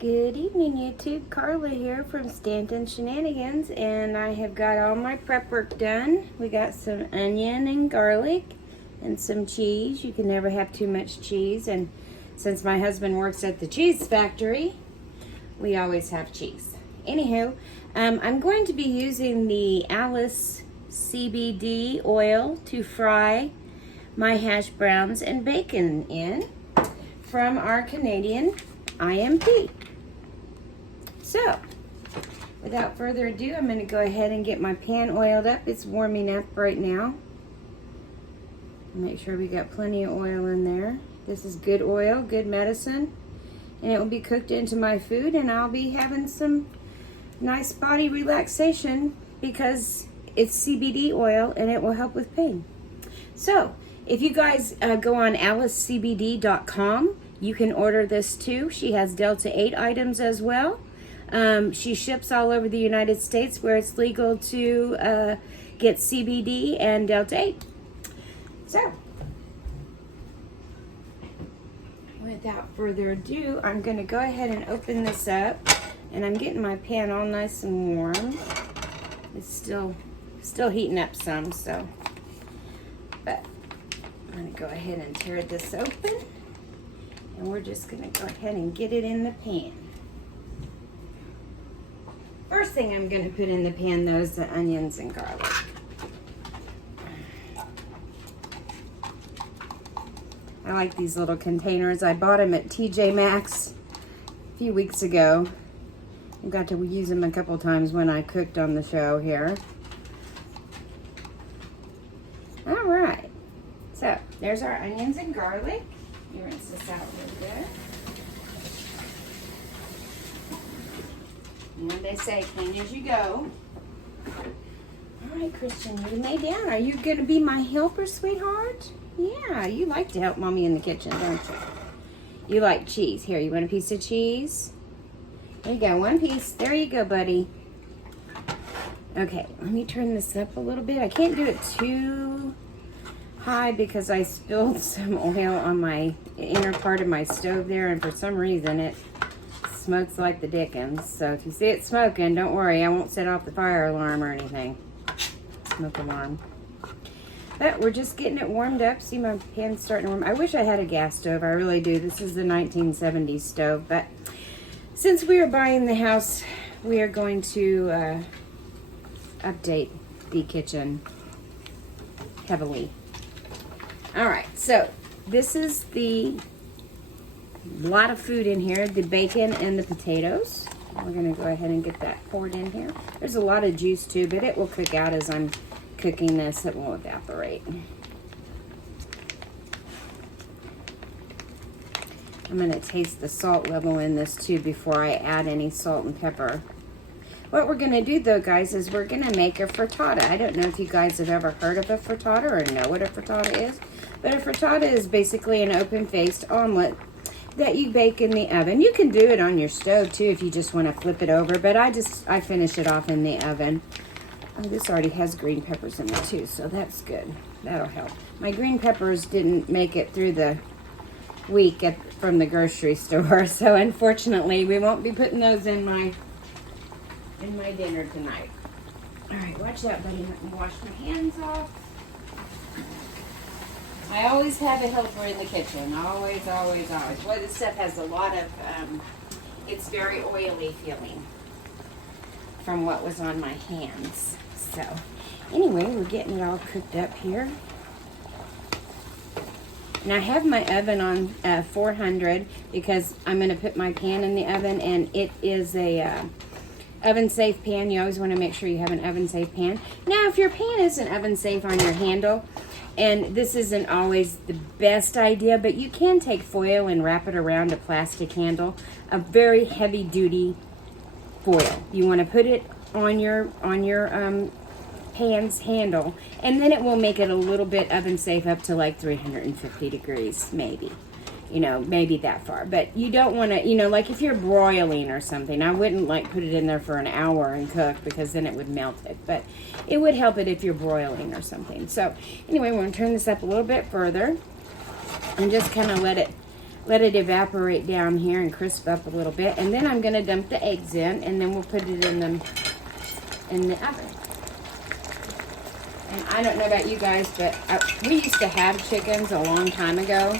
Good evening, YouTube. Carla here from Stanton Shenanigans, and I have got all my prep work done. We got some onion and garlic and some cheese. You can never have too much cheese, and since my husband works at the cheese factory, we always have cheese. Anywho, I'm going to be using the Alice CBD oil to fry my hash browns and bacon in from our Canadian IMP. So, without further ado, I'm going to go ahead and get my pan oiled up. It's warming up right now. Make sure we got plenty of oil in there. This is good oil, good medicine, and it will be cooked into my food, and I'll be having some nice body relaxation because it's CBD oil and it will help with pain. So, if you guys go on alicecbd.com, you can order this too. She has Delta 8 items as well. She ships all over the United States where it's legal to get CBD and Delta 8. So, without further ado, I'm going to go ahead and open this up. And I'm getting my pan all nice and warm. It's still heating up some, so. But I'm going to go ahead and tear this open. And we're just going to go ahead and get it in the pan. First thing I'm going to put in the pan, though, is the onions and garlic. I like these little containers. I bought them at TJ Maxx a few weeks ago. I got to use them a couple times when I cooked on the show here. All right. So, there's our onions and garlic. You rinse this out real good. And what they say, clean as you go. All right, Christian, you lay down. Are you going to be my helper, sweetheart? Yeah, you like to help Mommy in the kitchen, don't you? You like cheese. Here, you want a piece of cheese? There you go, one piece. There you go, buddy. Okay, let me turn this up a little bit. I can't do it too high because I spilled some oil on my inner part of my stove there, and for some reason it smokes like the dickens. So if you see it smoking, don't worry, I won't set off the fire alarm or anything. Smoke alarm. But we're just getting it warmed up. See, my pan's starting to warm. I wish I had a gas stove. I really do. This is the 1970s stove. But since we are buying the house, we are going to update the kitchen heavily. All right, so this is the lot of food in here, the bacon and the potatoes. We're going to go ahead and get that poured in here. There's a lot of juice too, but it will cook out as I'm cooking this. It won't evaporate. I'm going to taste the salt level in this too before I add any salt and pepper. What we're going to do though, guys, is we're going to make a frittata. I don't know if you guys have ever heard of a frittata or know what a frittata is, but a frittata is basically an open-faced omelet that you bake in the oven. You can do it on your stove too if you just want to flip it over, but I finish it off in the oven. Oh, this already has green peppers in it too, so that's good. That'll help. My green peppers didn't make it through the week from the grocery store, so unfortunately we won't be putting those in my dinner tonight. All right, watch out, buddy. Let me wash my hands off. I always have a helper in the kitchen. Always, always, always. Boy, this stuff has a lot of, it's very oily feeling from what was on my hands. So, anyway, we're getting it all cooked up here. And I have my oven on 400 because I'm going to put my pan in the oven, and it is a oven safe pan. You always want to make sure you have an oven safe pan. Now, if your pan isn't oven safe on your handle, and this isn't always the best idea, but you can take foil and wrap it around a plastic handle, a very heavy duty foil. You want to put it on your pan's handle, and then it will make it a little bit oven safe up to like 350 degrees, maybe. You know, maybe that far. But you don't want to, you know, like if you're broiling or something, I wouldn't like put it in there for an hour and cook because then it would melt it. But it would help it if you're broiling or something. So anyway, we're going to turn this up a little bit further and just kind of let let it evaporate down here and crisp up a little bit. And then I'm going to dump the eggs in, and then we'll put it in the oven. And I don't know about you guys, but we used to have chickens a long time ago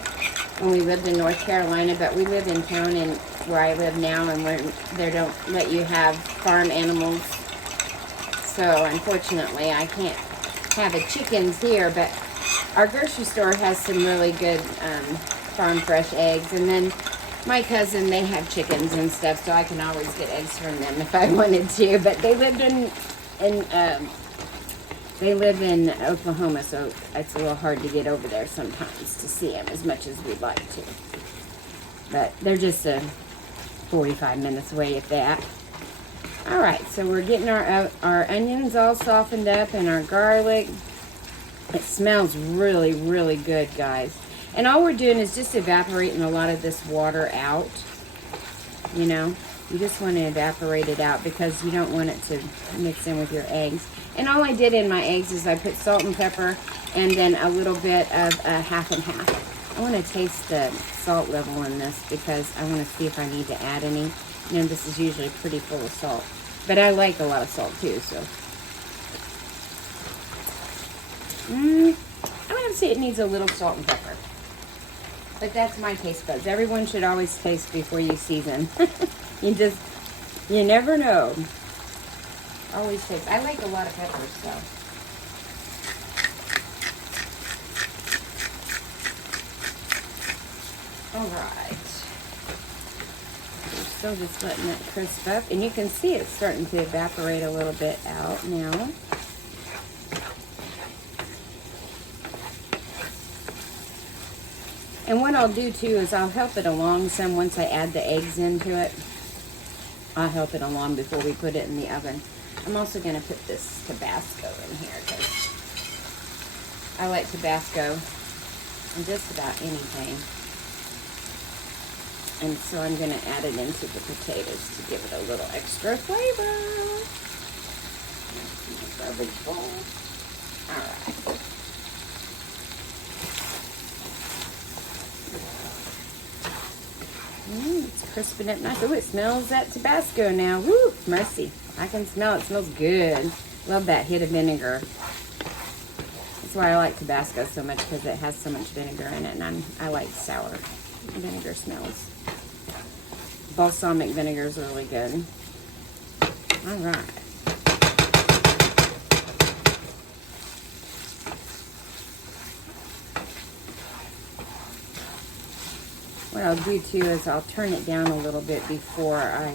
when we lived in North Carolina, but we live in town and where I live now, and they don't let you have farm animals. So unfortunately, I can't have the chickens here, but our grocery store has some really good farm fresh eggs. And then my cousin, they have chickens and stuff, so I can always get eggs from them if I wanted to. But they lived they live in Oklahoma, so it's a little hard to get over there sometimes to see them as much as we'd like to. But they're just 45 minutes away if that. All right, so we're getting our onions all softened up and our garlic. It smells really, really good, guys. And all we're doing is just evaporating a lot of this water out. You know, you just want to evaporate it out because you don't want it to mix in with your eggs. And all I did in my eggs is I put salt and pepper and then a little bit of half and half. I want to taste the salt level in this because I want to see if I need to add any. You know, this is usually pretty full of salt. But I like a lot of salt too, so. I'm going to say it needs a little salt and pepper. But that's my taste buds. Everyone should always taste before you season. You never know. Always taste. I like a lot of peppers, so. All right. We're still just letting that crisp up. And you can see it's starting to evaporate a little bit out now. And what I'll do too is I'll help it along some once I add the eggs into it. I'll help it along before we put it in the oven. I'm also going to put this Tabasco in here because I like Tabasco in just about anything. And so I'm going to add it into the potatoes to give it a little extra flavor. Garbage bowl. All right. It's crisping up nice. Oh, it smells that Tabasco now. Woo, mercy. I can smell it. It smells good. Love that hit of vinegar. That's why I like Tabasco so much because it has so much vinegar in it, and I like sour vinegar smells. Balsamic vinegar is really good. All right. What I'll do too is I'll turn it down a little bit before I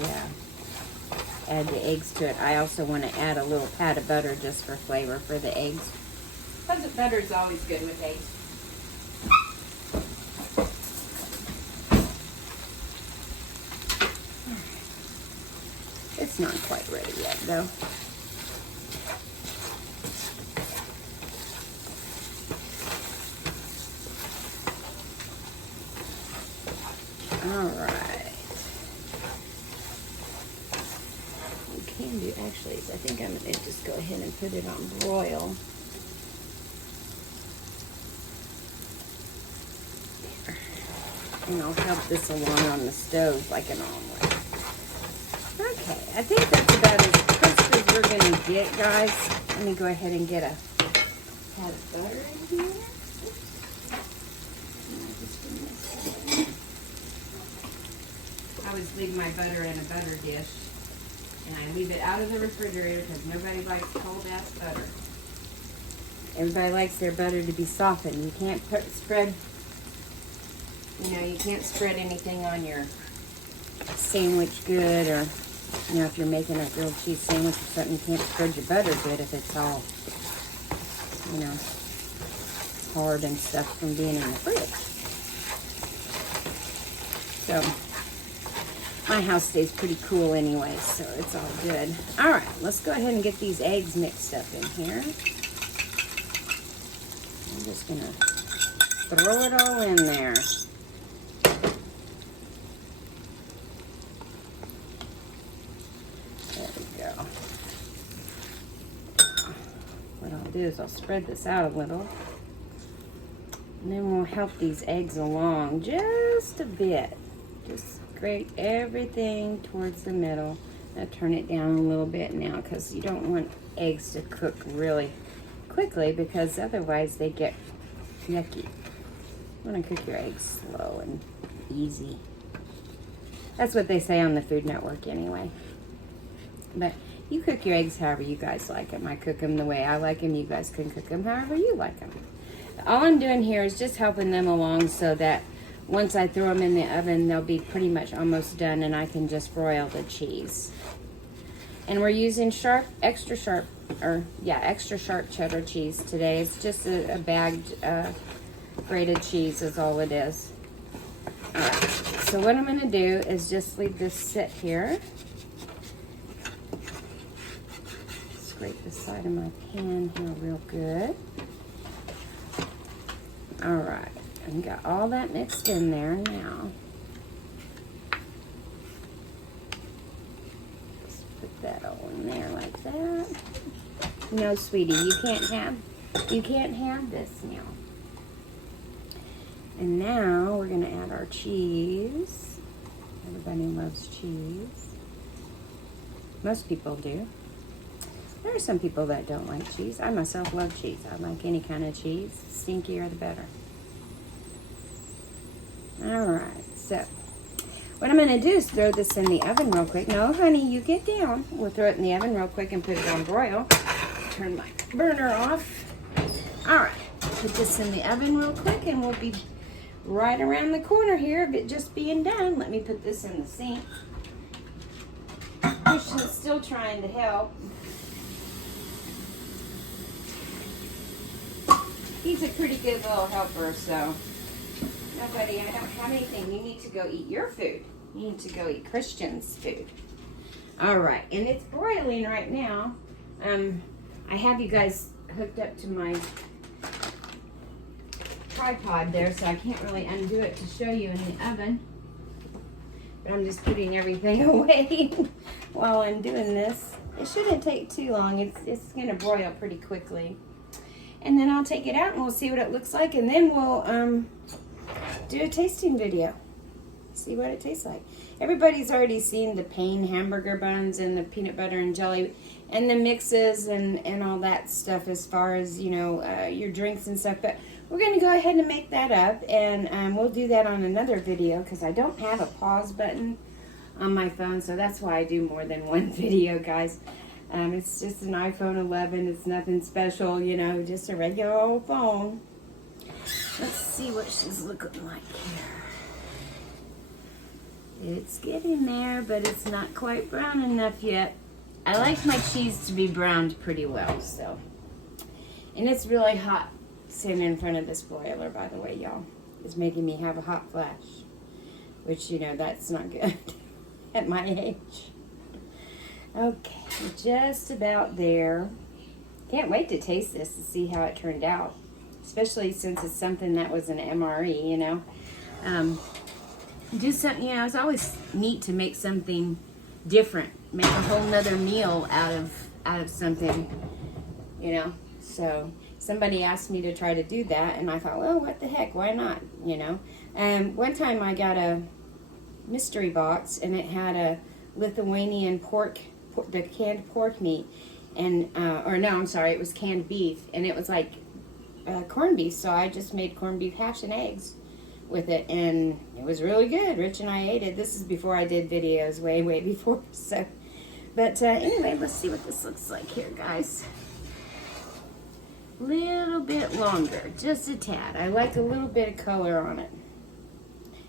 add the eggs to it. I also want to add a little pat of butter just for flavor for the eggs. Because butter is always good with eggs. It's not quite ready yet though. All right. We can do, actually, I think I'm going to just go ahead and put it on broil. There. And I'll help this along on the stove like an omelet. Okay, I think that's about as crisp as we're going to get, guys. Let me go ahead and get a pat of butter in here. I always leave my butter in a butter dish, and I leave it out of the refrigerator because nobody likes cold-ass butter. Everybody likes their butter to be softened. You can't spread, you can't spread anything on your sandwich good, or, if you're making a grilled cheese sandwich or something, you can't spread your butter good if it's all, hard and stuff from being in the fridge. So, my house stays pretty cool anyway, so it's all good. All right, let's go ahead and get these eggs mixed up in here. I'm just going to throw it all in there. There we go. What I'll do is I'll spread this out a little. And then we'll help these eggs along just just a bit. Just grate everything towards the middle. I'll turn it down a little bit now because you don't want eggs to cook really quickly because otherwise they get yucky. You want to cook your eggs slow and easy. That's what they say on the Food Network anyway. But you cook your eggs however you guys like them. I cook them the way I like them. You guys can cook them however you like them. All I'm doing here is just helping them along so that once I throw them in the oven, they'll be pretty much almost done and I can just broil the cheese. And we're using extra sharp cheddar cheese today. It's just a bagged grated cheese is all it is. All right, so what I'm gonna do is just leave this sit here. Scrape the side of my pan here real good. All right, and got all that mixed in there now. Just put that all in there like that. No, sweetie, you can't have this now. And now we're gonna add our cheese. Everybody loves cheese. Most people do. There are some people that don't like cheese. I myself love cheese. I like any kind of cheese. Stinkier the better. All right, so what I'm gonna do is throw this in the oven real quick. No, honey, you get down. We'll throw it in the oven real quick and put it on broil. Turn my burner off. All right, put this in the oven real quick and we'll be right around the corner here of it just being done. Let me put this in the sink. Christian's still trying to help. He's a pretty good little helper, so. No, buddy, I don't have anything. You need to go eat your food. You need to go eat Christian's food. All right, and it's broiling right now. I have you guys hooked up to my tripod there, so I can't really undo it to show you in the oven. But I'm just putting everything away while I'm doing this. It shouldn't take too long. It's gonna broil pretty quickly. And then I'll take it out and we'll see what it looks like, and then we'll do a tasting video. See what it tastes like. Everybody's already seen the Pain hamburger buns and the peanut butter and jelly and the mixes and all that stuff as far as, you know, your drinks and stuff. But we're going to go ahead and make that up, and we'll do that on another video because I don't have a pause button on my phone, so that's why I do more than one video, guys. It's just an iPhone 11. It's nothing special, you know, just a regular old phone. Let's see what she's looking like here. It's getting there, but it's not quite brown enough yet. I like my cheese to be browned pretty well, so. And it's really hot sitting in front of this broiler, by the way, y'all. It's making me have a hot flash, which, you know, that's not good at my age. Okay, just about there. Can't wait to taste this and see how it turned out, especially since it's something that was an MRE, you know. Do something, you know, it's always neat to make something different, make a whole nother meal out of something, you know. So somebody asked me to try to do that, and I thought, well, what the heck, why not, you know. One time I got a mystery box, and it had a Lithuanian the canned pork meat, and or no, I'm sorry, it was canned beef, and it was like corned beef. So I just made corned beef hash and eggs with it, and it was really good. Rich and I ate it. This is before I did videos, way before. So, but anyway, let's see what this looks like here, guys. Little bit longer, just a tad. I like a little bit of color on it.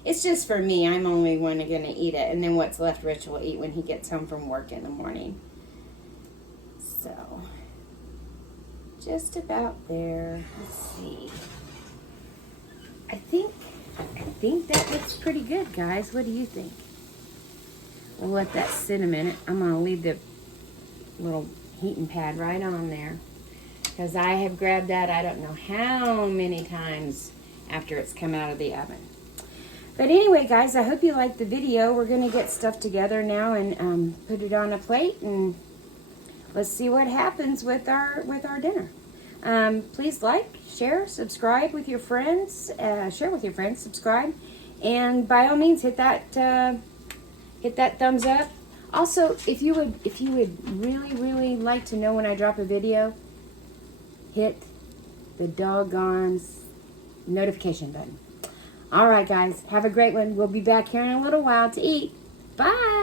It's just for me. I'm only one going to eat it, and then what's left Rich will eat when he gets home from work in the morning. So, just about there. Let's see. I think that looks pretty good, guys. What do you think? We'll let that sit a minute. I'm going to leave the little heating pad right on there, because I have grabbed that I don't know how many times after it's come out of the oven. But anyway, guys, I hope you liked the video. We're going to get stuff together now and put it on a plate, and let's see what happens with our dinner. Please like, share, subscribe with your friends. Share with your friends, subscribe, And by all means, hit that thumbs up. Also, if you would really like to know when I drop a video, hit the doggone notification button. All right, guys, have a great one. We'll be back here in a little while to eat. Bye.